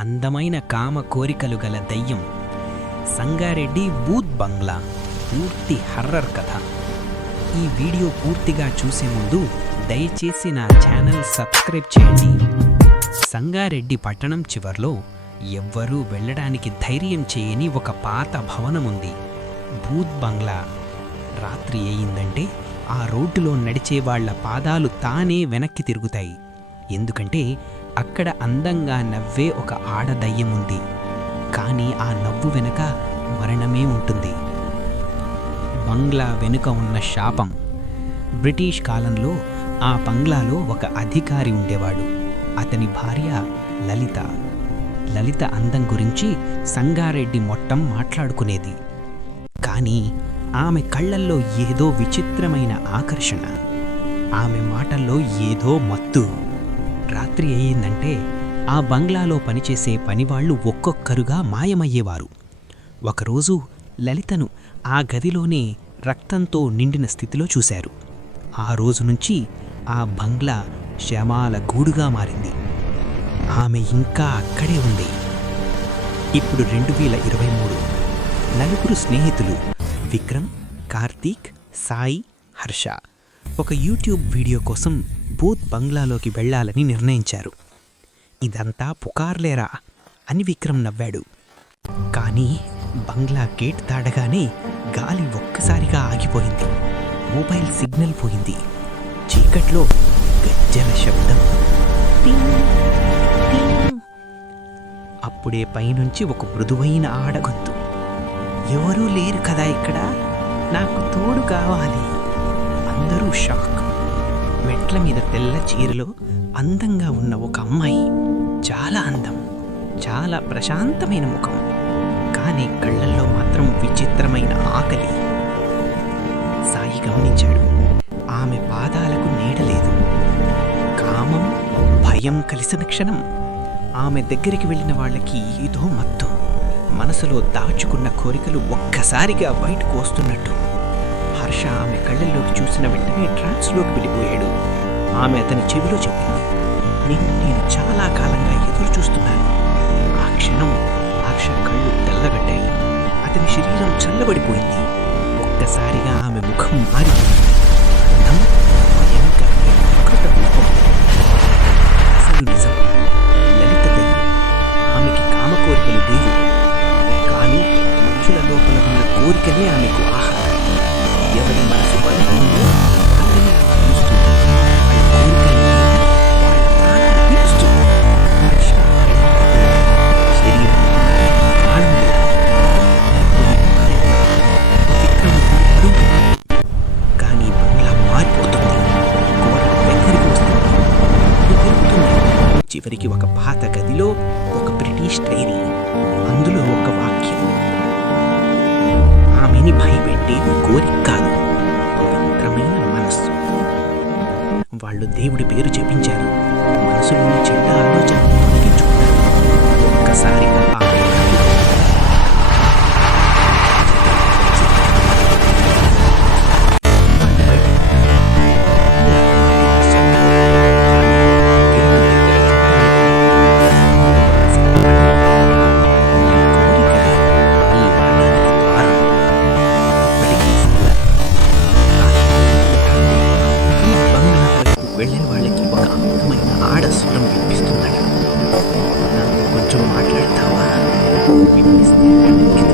అందమైన కామ కోరికలు గల దయ్యం. సంగారెడ్డి బూత్ బంగ్లా. పూర్తి హర్రర్ కథ. ఈ వీడియో పూర్తిగా చూసే ముందు దయచేసి నా ఛానల్ సబ్స్క్రైబ్ చేయండి. సంగారెడ్డి పట్టణం చివర్లో ఎవ్వరూ వెళ్ళడానికి ధైర్యం చేయని ఒక పాత భవనం ఉంది భూత్ బంగ్లా. రాత్రి అయిందంటే ఆ రోడ్డులో నడిచే వాళ్ళ పాదాలు తానే వెనక్కి తిరుగుతాయి. ఎందుకంటే అక్కడ అందంగా నవ్వే ఒక ఆడదయ్యం ఉంది. కానీ ఆ నవ్వు వెనుక మరణమే ఉంటుంది. బంగ్లా వెనుక ఉన్న శాపం. బ్రిటిష్ కాలంలో ఆ బంగ్లాలో ఒక అధికారి ఉండేవాడు. అతని భార్య లలిత. లలిత అందం గురించి సంగారెడ్డి మొట్టం మాట్లాడుకునేది. కానీ ఆమె కళ్ళల్లో ఏదో విచిత్రమైన ఆకర్షణ. ఆమె మాటల్లో ఏదో మత్తు. రాత్రి అయ్యిందంటే ఆ బంగ్లాలో పనిచేసే పనివాళ్ళు ఒక్కొక్కరుగా మాయమయ్యేవారు. ఒకరోజు లలితను ఆ గదిలోనే రక్తంతో నిండిన స్థితిలో చూశారు. ఆ రోజు నుంచి ఆ బంగ్లా శమాల గూడుగా మారింది. ఆమె ఇంకా అక్కడే ఉంది. ఇప్పుడు రెండు వేల ఇరవై మూడు. నలుగురు స్నేహితులు విక్రమ్ కార్తీక్ సాయి హర్ష. ఒక యూట్యూబ్ వీడియో కోసం బూత్ బంగ్లాలోకి వెళ్ళాలని నిర్ణయించారు. ఇదంతా పుకార్లేరా? అని విక్రమ్ నవ్వాడు. కానీ బంగ్లా గేట్ దాడగానే గాలి ఒక్కసారిగా ఆగిపోయింది. మొబైల్ సిగ్నల్ పోయింది. చీకట్లో గజ్జల శబ్దం. అప్పుడే పైనుంచి ఒక మృదువైన ఆడగొంతు. ఎవరూ లేరు కదా ఇక్కడ? నాకు తోడు కావాలి. అందరూ షాక్. మెట్ల మీద తెల్ల చీరలో అందంగా ఉన్న ఒక అమ్మాయి చాలా అందం చాలా ప్రశాంతమైన ముఖం కానీ కళ్ళల్లో మాత్రం విచిత్రమైన ఆకలి. సాయి గమనించాడు. ఆమె పాదాలకు నీడలేదు కామం భయం కలిసిన క్షణం. ఆమె దగ్గరికి వెళ్ళిన వాళ్ళకి ఏదో మత్తు. మనసులో దాచుకున్న కోరికలు ఒక్కసారిగా బయటకు వస్తున్నట్టు. హర్ష ఆమె కళ్ళల్లోకి చూసిన వెంటనే ట్రాన్స్లోకి వెళ్ళిపోయాడు. ఆమె అతని చెవిలో చెప్పింది నిన్ను నేను చాలా కాలంగా ఎదురు చూస్తున్నాను. ఆ క్షణం హర్ష కళ్ళు తెల్లగడ్డాయి అతని శరీరం చల్లబడిపోయింది. ఒక్కసారిగా ఆమె ముఖం మారిపోయింది. అందం వికృత రూపం. అసలు నిజం. లలిత దయ్యం. ఆమెకి కామ కోరికలు లేవు. కానీ మనుషుల లోపల ఉన్న కోరికనే ఆమెకు ఆహారం. ఎవరి మనసు కానీ చివరికి ఒక పాత గదిలో ఒక బ్రిటిష్ డైరీ అందులో ఒక వాక్యం. ఆమెని భయపెట్టేది కోరిక కాదు. పవిత్రమైన మనస్సు. వాళ్ళు దేవుడి పేరు చెప్పించారు. మనసులోని చెడ్డ ఆలోచన వెళ్ళిన వాళ్ళకి ఒక అద్భుతమైన ఆడ స్వరం వినిపిస్తుందట కొంచెం మాట్లాడతావా? వినిపిస్తే వెనక్కి